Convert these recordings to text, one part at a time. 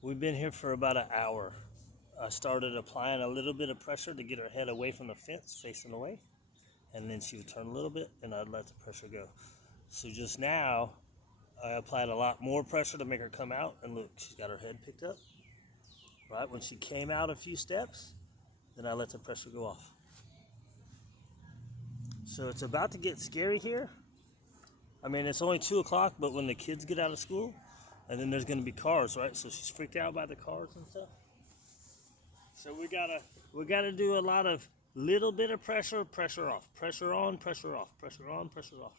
We've been here for about an hour. I started applying a little bit of pressure to get her head away from the fence, facing away, and then she would turn a little bit, and I'd let the pressure go. So just now, I applied a lot more pressure to make her come out, and look, she's got her head picked up. Right when she came out a few steps, then I let the pressure go off. So it's about to get scary here. I mean, it's only 2 o'clock, but when the kids get out of school, and then there's going to be cars, right? So she's freaked out by the cars and stuff. So we gotta do a lot of little bit of pressure, pressure off, pressure on, pressure off, pressure on, pressure off.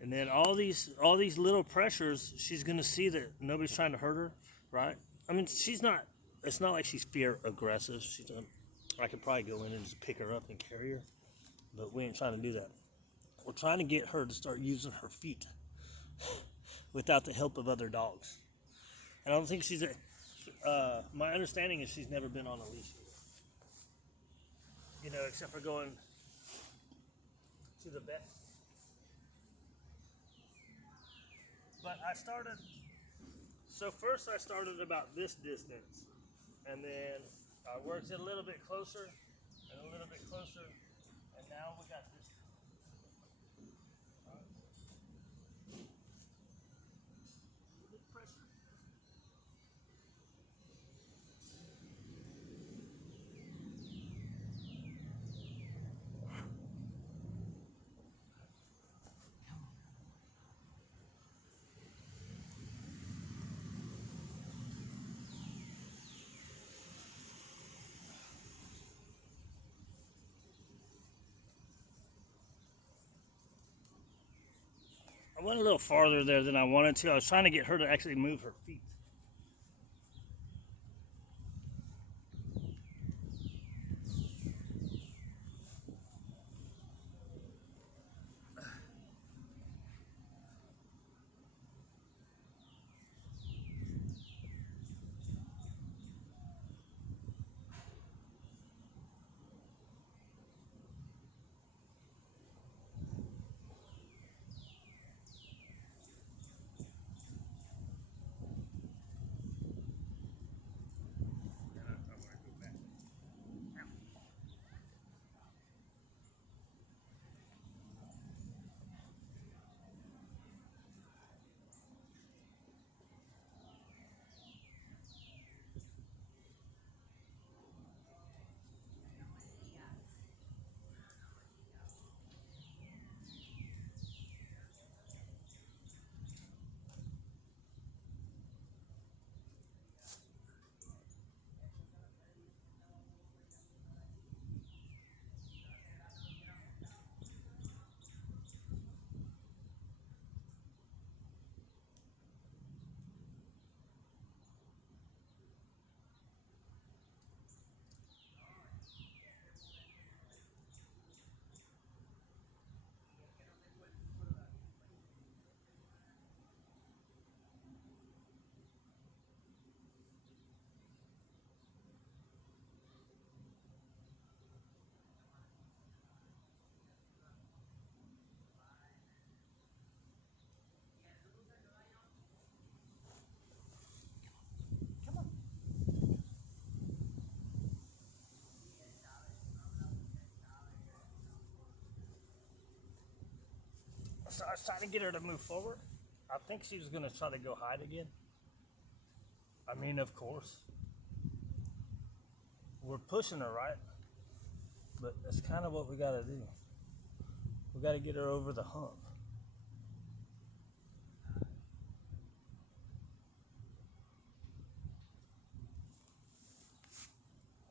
And then all these little pressures, she's gonna see that nobody's trying to hurt her, right? I mean, she's not. It's not like she's fear aggressive. I could probably go in and just pick her up and carry her, but we ain't trying to do that. We're trying to get her to start using her feet without the help of other dogs. And I don't think she's my understanding is she's never been on a leash, except for going to the vet. But so first I started about this distance, and then I worked it a little bit closer, and a little bit closer, and now we got this. Pressure. I went a little farther there than I wanted to. I was trying to get her to actually move her feet. So I was trying to get her to move forward. I think she was going to try to go hide again. I mean, of course. We're pushing her, right? But that's kind of what we got to do. We got to get her over the hump.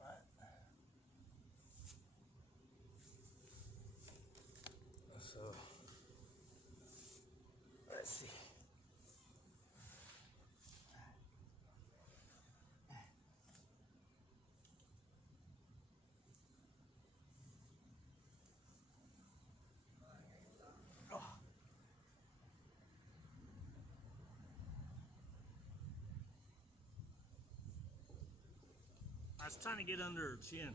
Right? So, let's see. I was trying to get under her chin.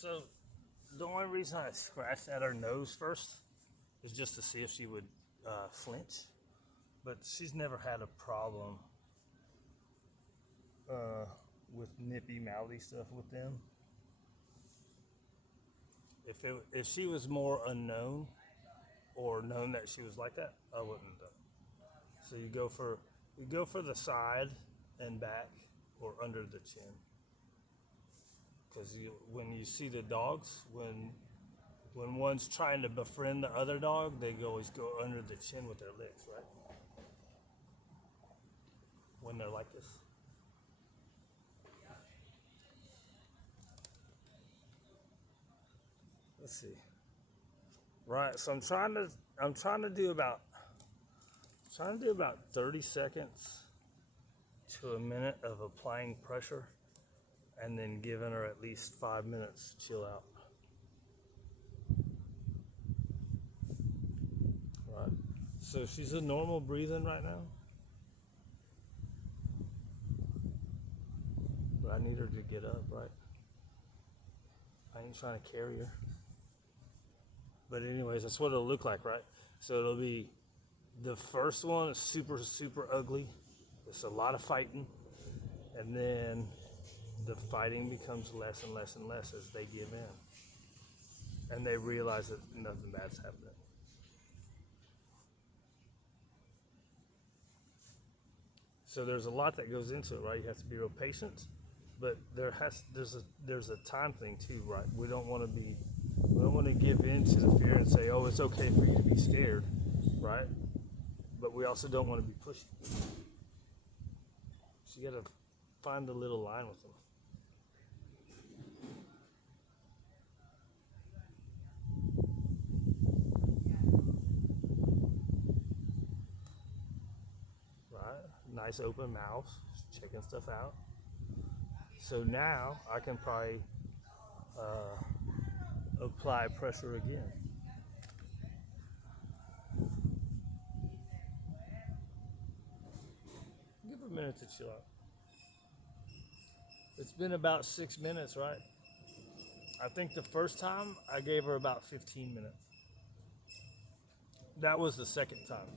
So the only reason I scratched at her nose first is just to see if she would flinch. But she's never had a problem with nippy, mouthy stuff with them. If she was more unknown or known that she was like that, I wouldn't have done it. So you go for the side and back or under the chin. Because when you see the dogs, when one's trying to befriend the other dog, they always go under the chin with their legs, right? When they're like this. Let's see. Right, so I'm trying to do about 30 seconds to a minute of applying pressure and then giving her at least 5 minutes to chill out. Right. So she's a normal breathing right now. But I need her to get up, right? I ain't trying to carry her. But anyways, that's what it'll look like, right? So it'll be, the first one is super, super ugly. It's a lot of fighting. And then the fighting becomes less and less and less as they give in. And they realize that nothing bad's happening. So there's a lot that goes into it, right? You have to be real patient. But there's a time thing too, right? We don't want to give in to the fear and say, oh, it's okay for you to be scared, right? But we also don't want to be pushy. So you got to find the little line with them. Right? Nice open mouth, checking stuff out. So now I can probably apply pressure again. Give her a minute to chill out. It's been about 6 minutes, right? I think the first time I gave her about 15 minutes. That was the second time.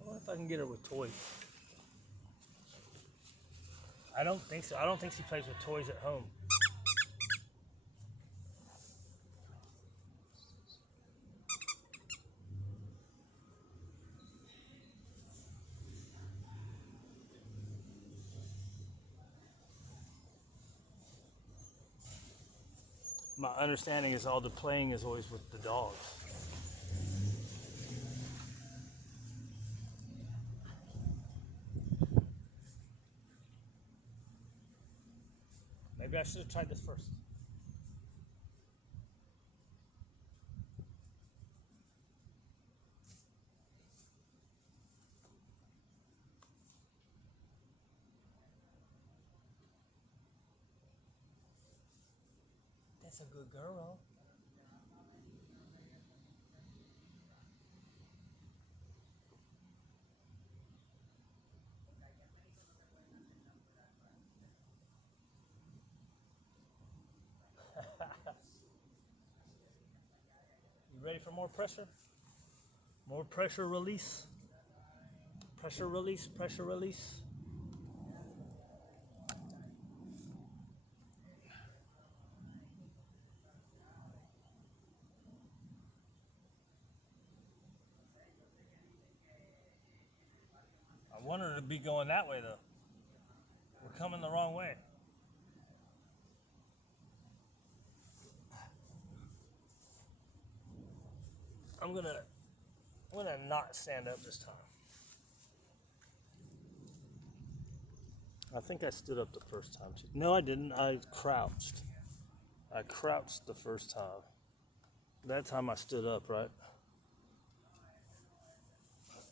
I wonder if I can get her with toys. I don't think so. I don't think she plays with toys at home. My understanding is all the playing is always with the dogs. Maybe I should have tried this first. That's a good girl. You ready for more pressure? More pressure release. Pressure release, pressure release. I want her to be going that way though. We're coming the wrong way. I'm gonna not stand up this time. I think I stood up the first time too. No, I didn't. I crouched. I crouched the first time. That time I stood up, right?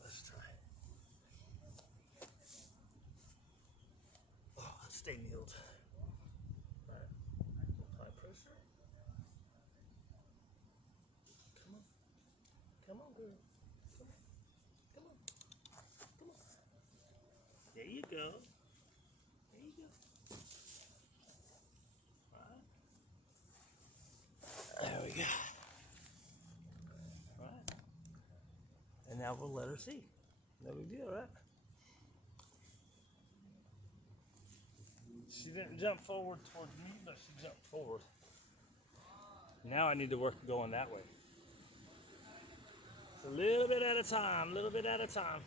Let's try. Oh, stay kneeled. All right. Apply pressure. Come on. Come on, girl. go. There you go. Right. There we go. Right. And now we'll let her see. No big deal, right? She didn't jump forward towards me, but she jumped forward. Now I need to work going that way. It's a little bit at a time,